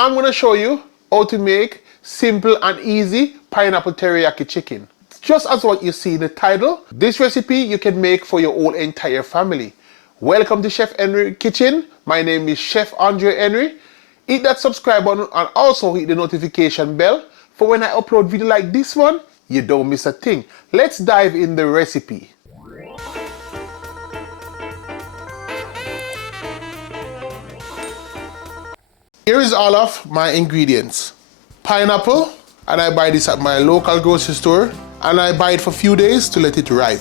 I'm going to show you how to make simple and easy pineapple teriyaki chicken. Just as what you see in the title, this recipe you can make for your whole entire family. Welcome to Chef Henry Kitchen. My name is Chef Andre Henry. Hit that subscribe button and also hit the notification bell for when I upload video like this one, you don't miss a thing. Let's dive in the recipe. Here is all of my ingredients. Pineapple, and I buy this at my local grocery store, and I buy it for a few days to let it ripe.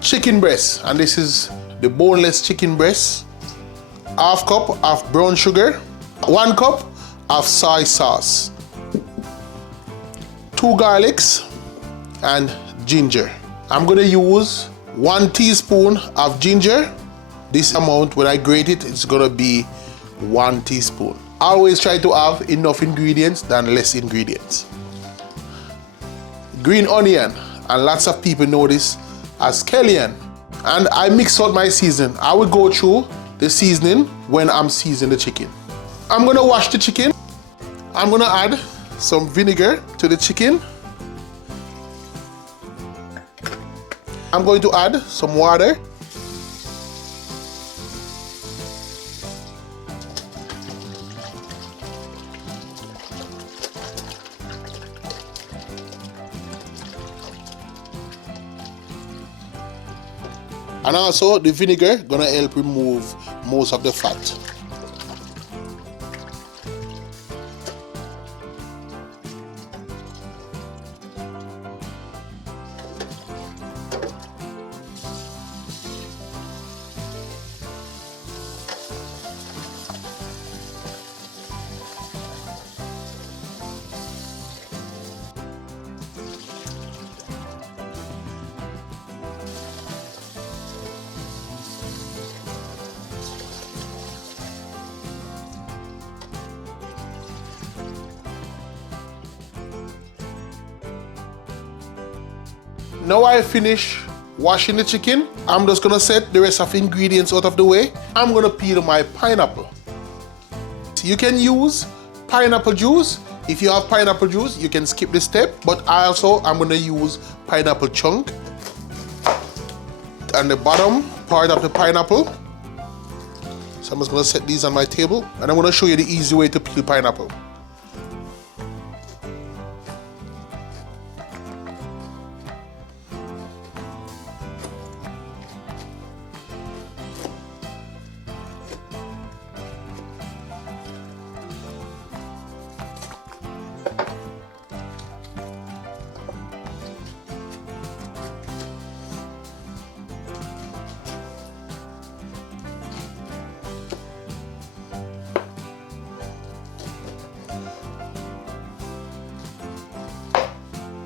Chicken breast, and this is the boneless chicken breast. Half cup of brown sugar, 1 cup of soy sauce, 2 garlics, and ginger. I'm gonna use 1 teaspoon of ginger. This amount, when I grate it, it's gonna be 1 teaspoon. I always try to have enough ingredients than less ingredients. Green onion, and lots of people know this as scallion. And I mix out my seasoning. I will go through the seasoning when I'm seasoning the chicken. I'm gonna wash the chicken. I'm gonna add some vinegar to the chicken. I'm going to add some water. And also the vinegar gonna help remove most of the fat. Now I finish washing the chicken, I'm just gonna set the rest of the ingredients out of the way. I'm gonna peel my pineapple. You can use pineapple juice. If you have pineapple juice, you can skip this step, but I'm gonna use pineapple chunk. And the bottom part of the pineapple. So I'm just gonna set these on my table, and I'm gonna show you the easy way to peel pineapple.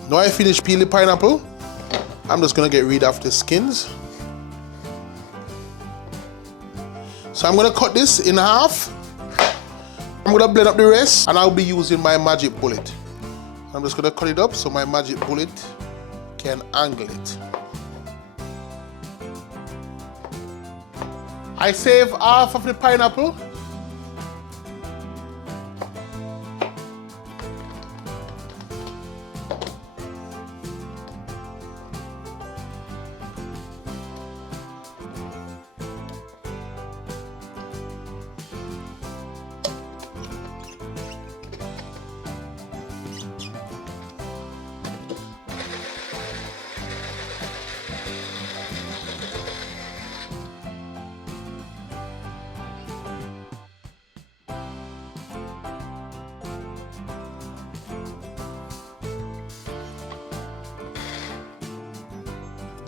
Now I finished peeling pineapple, I'm just gonna get rid of the skins. So I'm gonna cut this in half. I'm gonna blend up the rest, and I'll be using my magic bullet. I'm just gonna cut it up so my magic bullet can angle it. I save half of the pineapple.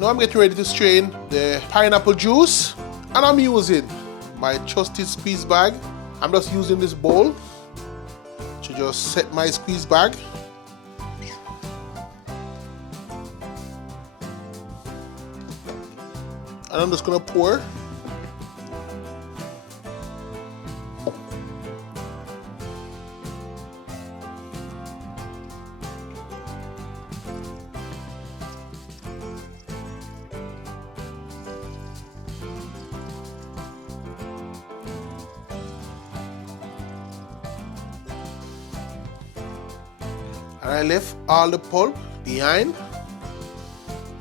Now I'm getting ready to strain the pineapple juice, and I'm using my trusted squeeze bag. I'm just using this bowl to just set my squeeze bag. And I'm just gonna pour. and I left all the pulp behind.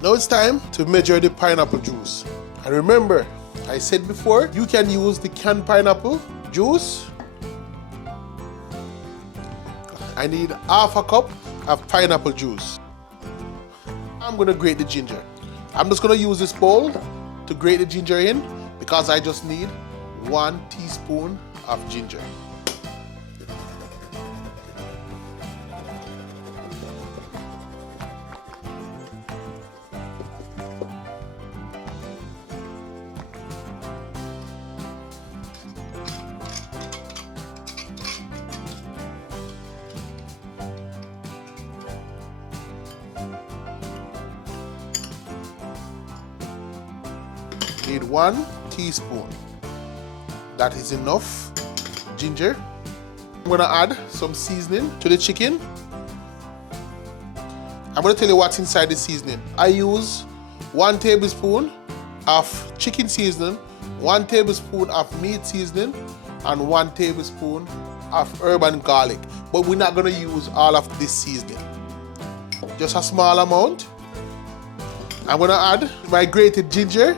Now it's time to measure the pineapple juice. And remember, I said before, you can use the canned pineapple juice. I need half a cup of pineapple juice. I'm gonna grate the ginger. I'm just gonna use this bowl to grate the ginger in because I just need 1 teaspoon of ginger. Need 1 teaspoon. That is enough ginger. I'm gonna add some seasoning to the chicken. I'm gonna tell you what's inside the seasoning. I use 1 tablespoon of chicken seasoning, 1 tablespoon of meat seasoning, and 1 tablespoon of herb and garlic. But we're not gonna use all of this seasoning. Just a small amount. I'm gonna add my grated ginger,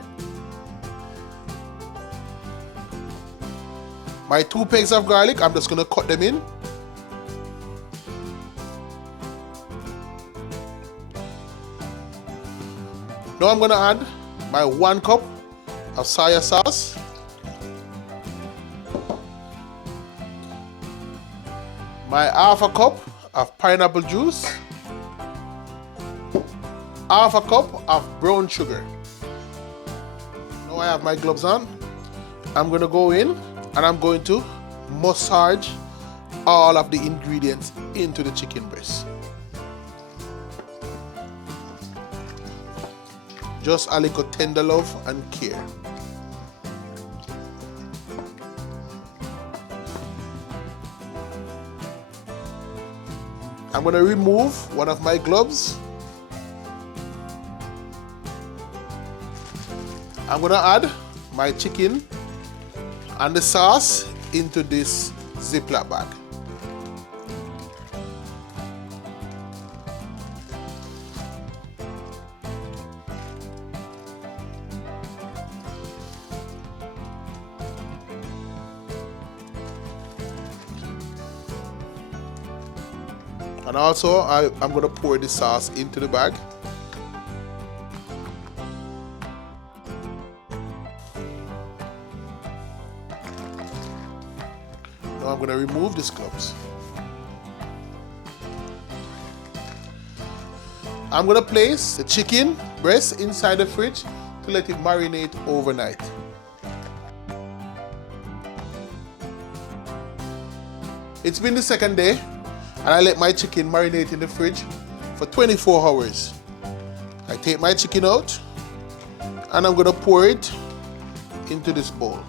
my 2 pegs of garlic. I'm just gonna cut them in. Now I'm gonna add my 1 cup of soya sauce, my half a cup of pineapple juice, half a cup of brown sugar. Now I have my gloves on. I'm gonna go in and I'm going to massage all of the ingredients into the chicken breast. Just a little tender love and care. I'm going to remove one of my gloves. I'm going to add my chicken and the sauce into this Ziploc bag. And also I'm going to pour the sauce into the bag. Now I'm going to remove these gloves. I'm going to place the chicken breast inside the fridge to let it marinate overnight. It's been the second day and I let my chicken marinate in the fridge for 24 hours. I take my chicken out and I'm going to pour it into this bowl.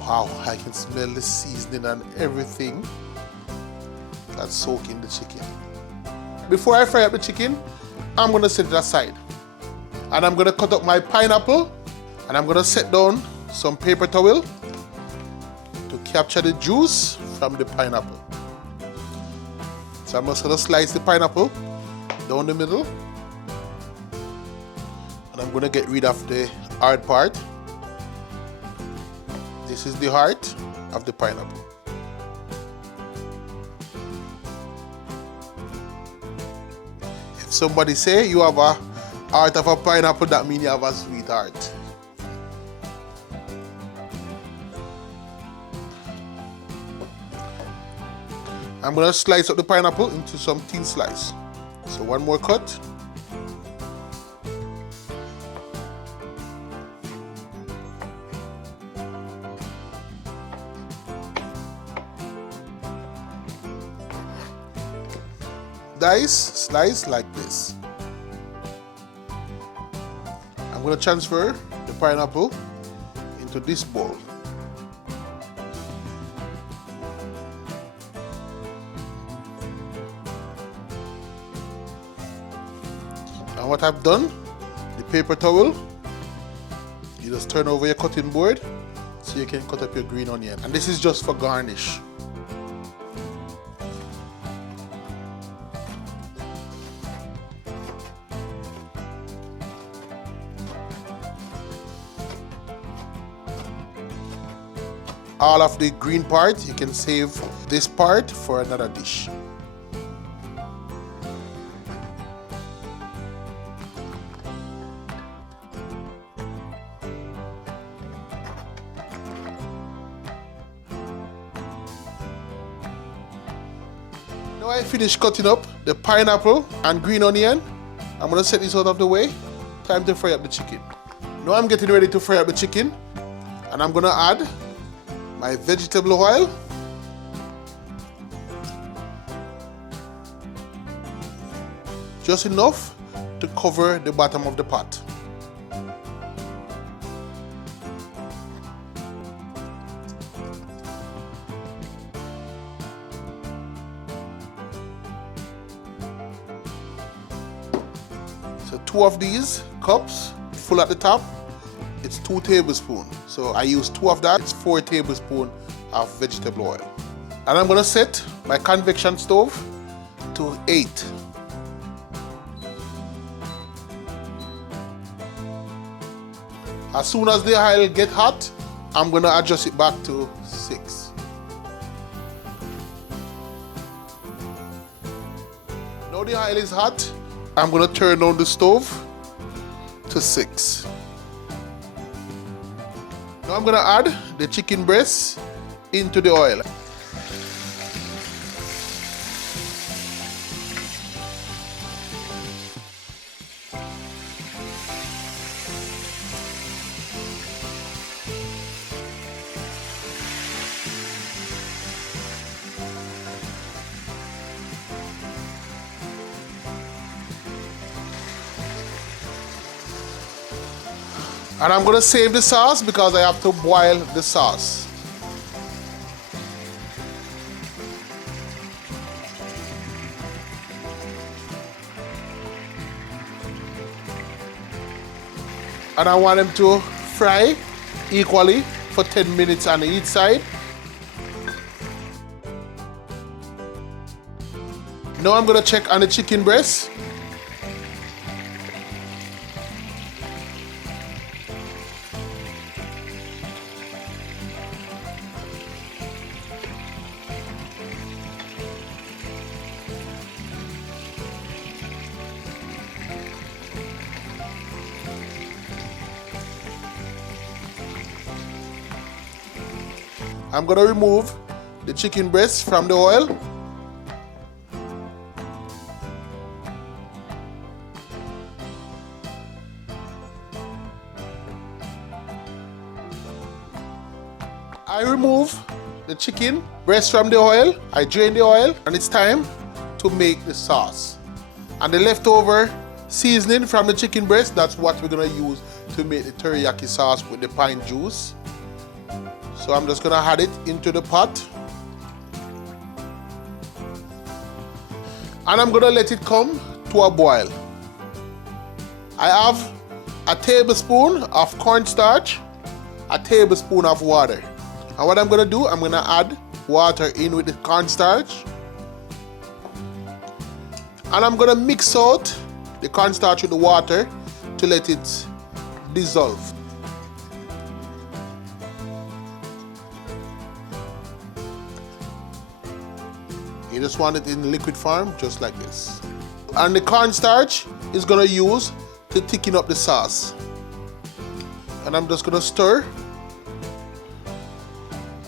Wow, I can smell the seasoning and everything that's soaking the chicken. Before I fry up the chicken, I'm going to set it aside. And I'm going to cut up my pineapple and I'm going to set down some paper towel to capture the juice from the pineapple. So I'm just going to slice the pineapple down the middle. And I'm going to get rid of the hard part. This is the heart of the pineapple. If somebody say you have a heart of a pineapple, that means you have a sweet heart. I'm going to slice up the pineapple into some thin slice. So one more cut. Dice, slice like this. I'm going to transfer the pineapple into this bowl. And what I've done, the paper towel, you just turn over your cutting board, so you can cut up your green onion. And this is just for garnish. All of the green part, you can save this part for another dish. Now I finished cutting up the pineapple and green onion. I'm gonna set this out of the way. Time to fry up the chicken. Now I'm getting ready to fry up the chicken, and I'm gonna add my vegetable oil, just enough to cover the bottom of the pot. So 2 of these cups, full at the top, it's 2 tablespoons. So I use 2 of that, it's 4 tablespoons of vegetable oil. And I'm gonna set my convection stove to 8. As soon as the oil get hot, I'm gonna adjust it back to 6. Now the oil is hot, I'm gonna turn on the stove to 6. Now I'm gonna add the chicken breast into the oil. And I'm gonna save the sauce because I have to boil the sauce. And I want them to fry equally for 10 minutes on each side. Now I'm gonna check on the chicken breast. I'm gonna remove the chicken breast from the oil. I remove the chicken breast from the oil, I drain the oil, and it's time to make the sauce. And the leftover seasoning from the chicken breast, that's what we're gonna use to make the teriyaki sauce with the pine juice. So I'm just gonna add it into the pot. And I'm gonna let it come to a boil. I have a tablespoon of cornstarch, a tablespoon of water. And what I'm gonna do, I'm gonna add water in with the cornstarch. And I'm gonna mix out the cornstarch with the water to let it dissolve. You just want it in liquid form, just like this. And the cornstarch is gonna use to thicken up the sauce. And I'm just gonna stir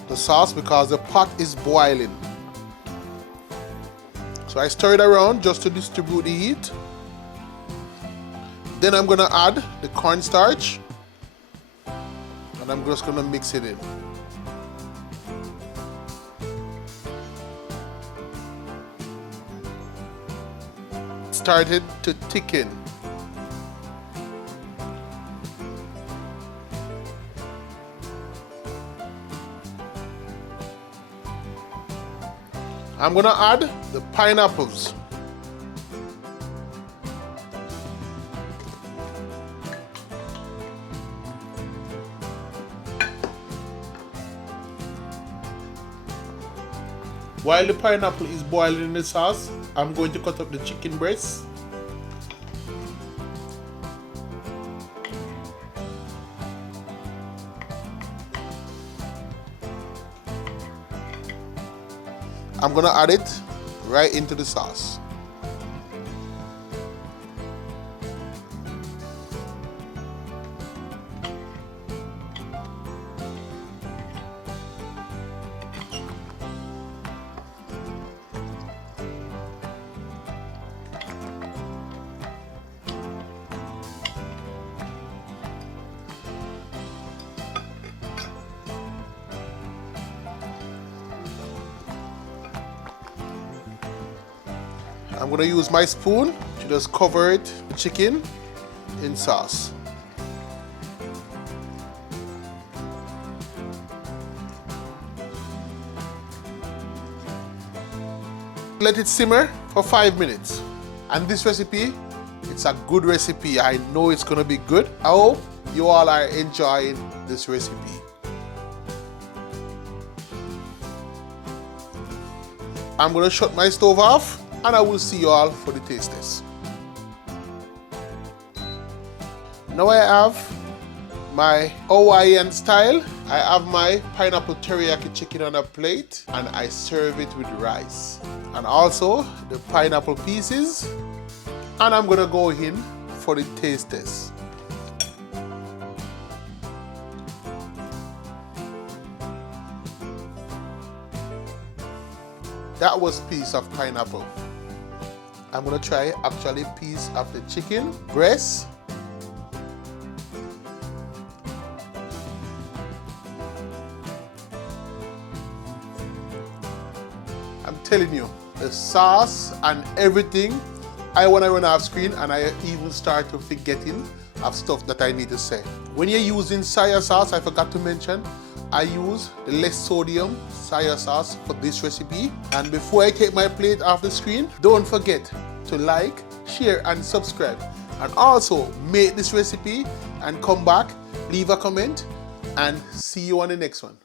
the sauce because the pot is boiling. So I stir it around just to distribute the heat. Then I'm gonna add the cornstarch and I'm just gonna mix it in. Started to thicken. I'm gonna add the pineapples. While the pineapple is boiling in the sauce, I'm going to cut up the chicken breast. I'm gonna add it right into the sauce. I'm gonna use my spoon to just cover it, the chicken, in sauce. Let it simmer for 5 minutes. And this recipe, it's a good recipe. I know it's gonna be good. I hope you all are enjoying this recipe. I'm gonna shut my stove off and I will see you all for the taste test. Now I have my Hawaiian style. I have my pineapple teriyaki chicken on a plate and I serve it with rice. And also the pineapple pieces. And I'm gonna go in for the taste test. That was piece of pineapple. I'm gonna try actually piece of the chicken breast. I'm telling you, the sauce and everything, I wanna run off screen and I even start to forgetting of stuff that I need to say. When you're using soya sauce, I forgot to mention, I use the less sodium soya sauce for this recipe. And before I take my plate off the screen, don't forget to like, share and subscribe. And also make this recipe and come back, leave a comment and see you on the next one.